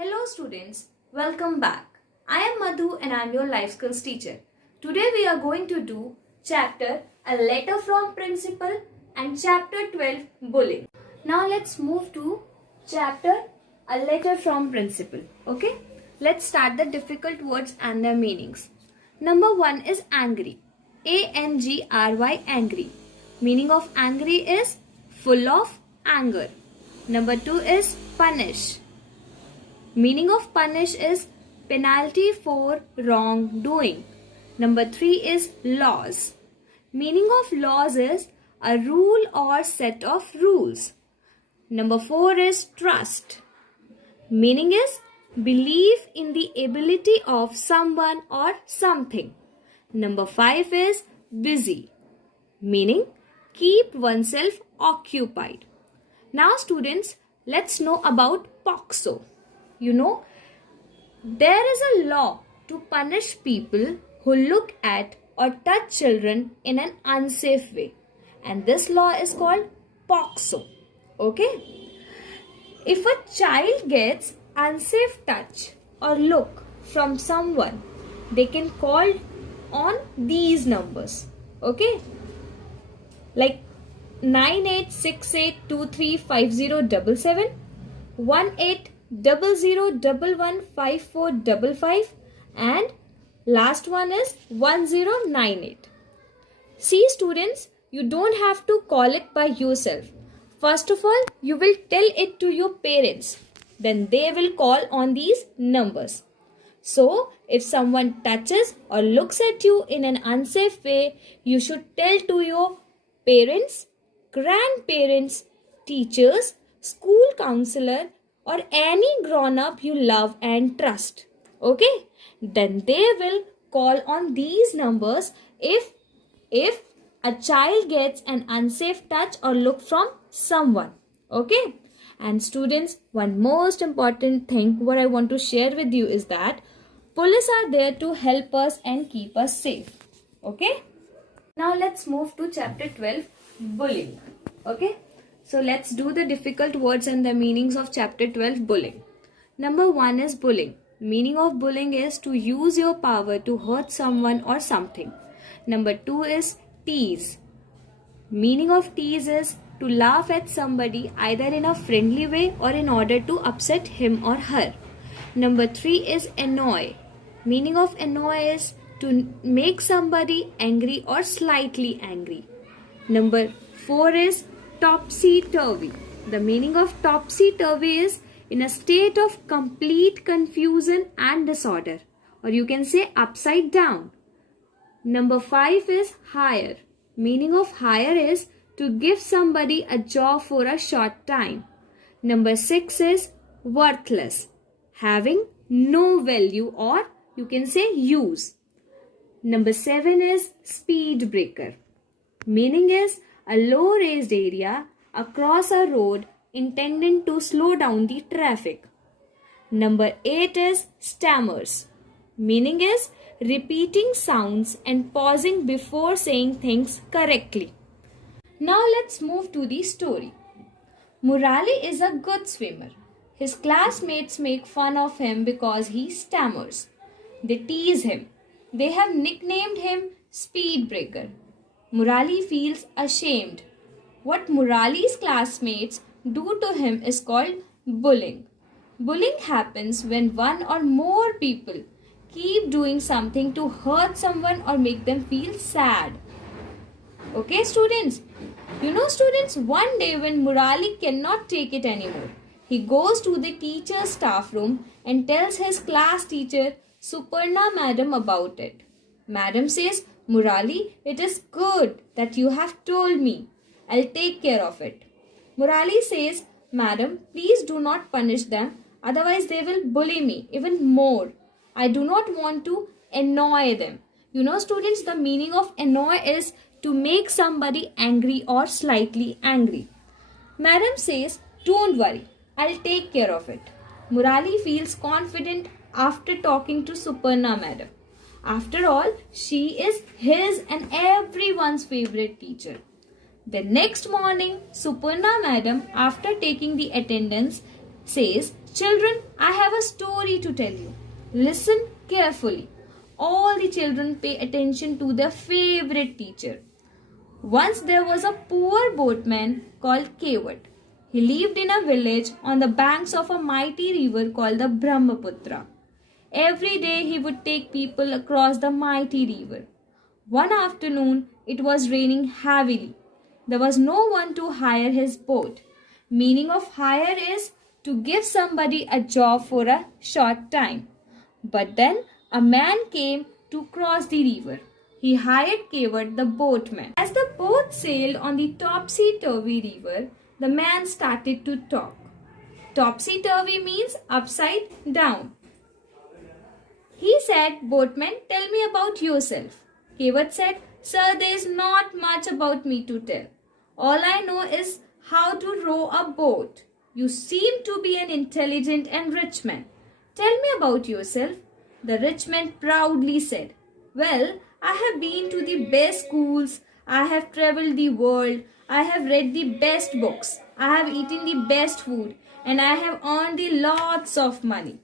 Hello students, welcome back. I am Madhu and I am your life skills teacher. Today we are going to do chapter A Letter from Principal and chapter 12 Bullying. Now let's move to chapter A Letter from Principal. Okay? Let's start the difficult words and their meanings. Number 1 is angry. A-N-G-R-Y, angry. Meaning of angry is full of anger. Number 2 is punish. Meaning of punish is penalty for wrongdoing. Number 3 is laws. Meaning of laws is a rule or set of rules. Number 4 is trust. Meaning is belief in the ability of someone or something. Number 5 is busy. Meaning keep oneself occupied. Now students, let's know about POCSO. You know, there is a law to punish people who look at or touch children in an unsafe way. And this law is called POCSO. Okay? If a child gets unsafe touch or look from someone, they can call on these numbers. Okay? Like 9868235077, 1800115455, and last one is 1098. See students, you don't have to call it by yourself. First of all, you will tell it to your parents. Then they will call on these numbers. So, if someone touches or looks at you in an unsafe way, you should tell to your parents, grandparents, teachers, school counselor, or any grown-up you love and trust. Okay? Then they will call on these numbers if a child gets an unsafe touch or look from someone. Okay? And students, one most important thing what I want to share with you is that police are there to help us and keep us safe. Okay? Now let's move to chapter 12, bullying. Okay? So let's do the difficult words and the meanings of chapter 12, bullying. Number 1 is bullying. Meaning of bullying is to use your power to hurt someone or something. Number 2 is tease. Meaning of tease is to laugh at somebody either in a friendly way or in order to upset him or her. Number 3 is annoy. Meaning of annoy is to make somebody angry or slightly angry. Number 4 is topsy-turvy. The meaning of topsy-turvy is in a state of complete confusion and disorder, or you can say upside down. Number 5 is hire. Meaning of hire is to give somebody a job for a short time. Number 6 is worthless, having no value or you can say use. Number 7 is speed breaker. Meaning is a low raised area across a road intended to slow down the traffic. Number 8 is stammers. Meaning is repeating sounds and pausing before saying things correctly. Now let's move to the story. Murali is a good swimmer. His classmates make fun of him because he stammers. They tease him. They have nicknamed him Speed Breaker. Murali feels ashamed. What Murali's classmates do to him is called bullying. Bullying happens when one or more people keep doing something to hurt someone or make them feel sad. Okay students? You know students, one day when Murali cannot take it anymore, he goes to the teacher's staff room and tells his class teacher Suparna madam about it. Madam says, Murali, it is good that you have told me. I'll take care of it. Murali says, Madam, please do not punish them, otherwise they will bully me even more. I do not want to annoy them. You know students, the meaning of annoy is to make somebody angry or slightly angry. Madam says, don't worry, I'll take care of it. Murali feels confident after talking to Suparna madam. After all, she is his and everyone's favorite teacher. The next morning, Suparna madam, after taking the attendance, says Children, I have a story to tell you. Listen carefully. All the children pay attention to their favorite teacher. Once there was a poor boatman called Kevat. He lived in a village on the banks of a mighty river called the Brahmaputra. Every day he would take people across the mighty river. One afternoon it was raining heavily. There was no one to hire his boat. Meaning of hire is to give somebody a job for a short time. But then a man came to cross the river. He hired Kevat the boatman. As the boat sailed on the topsy-turvy river, the man started to talk. Topsy-turvy means upside down. He said, "Boatman, tell me about yourself." Kevat said, "Sir, there is not much about me to tell. All I know is how to row a boat. You seem to be an intelligent and rich man. Tell me about yourself." The rich man proudly said, "Well, I have been to the best schools. I have traveled the world. I have read the best books. I have eaten the best food. And I have earned the lots of money."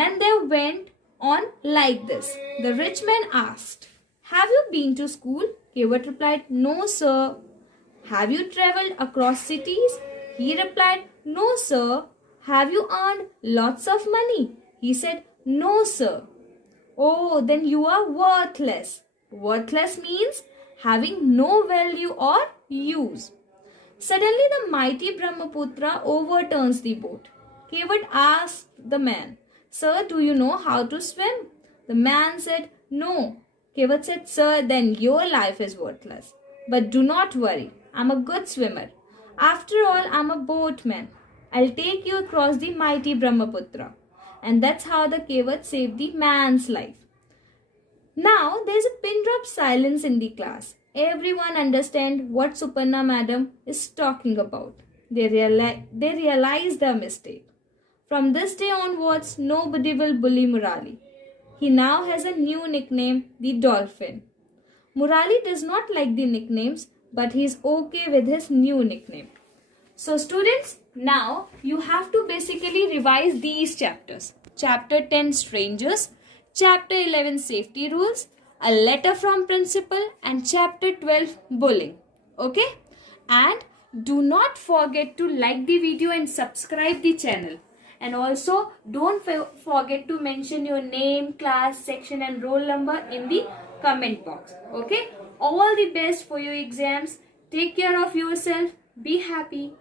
Then they went on like this. The rich man asked, "Have you been to school?" Kevat replied, "No, sir." "Have you traveled across cities?" He replied, "No, sir." "Have you earned lots of money?" He said, "No, sir." "Oh, then you are worthless." Worthless means having no value or use. Suddenly the mighty Brahmaputra overturns the boat. Kevat asked the man, "Sir, do you know how to swim?" The man said, "No." Kevat said, "Sir, then your life is worthless. But do not worry, I'm a good swimmer. After all, I'm a boatman. I'll take you across the mighty Brahmaputra." And that's how the Kevat saved the man's life. Now there's a pin drop silence in the class. Everyone understand what Suparna madam is talking about. They realize their mistake. From this day onwards, nobody will bully Murali. He now has a new nickname, the Dolphin. Murali does not like the nicknames, but he is okay with his new nickname. So students, now you have to basically revise these chapters. Chapter 10 Strangers, Chapter 11 Safety Rules, A Letter from Principal, and Chapter 12 Bullying. Okay? And do not forget to like the video and subscribe the channel. And also don't forget to mention your name, class, section and roll number in the comment box. Okay? All the best for your exams. Take care of yourself. Be happy.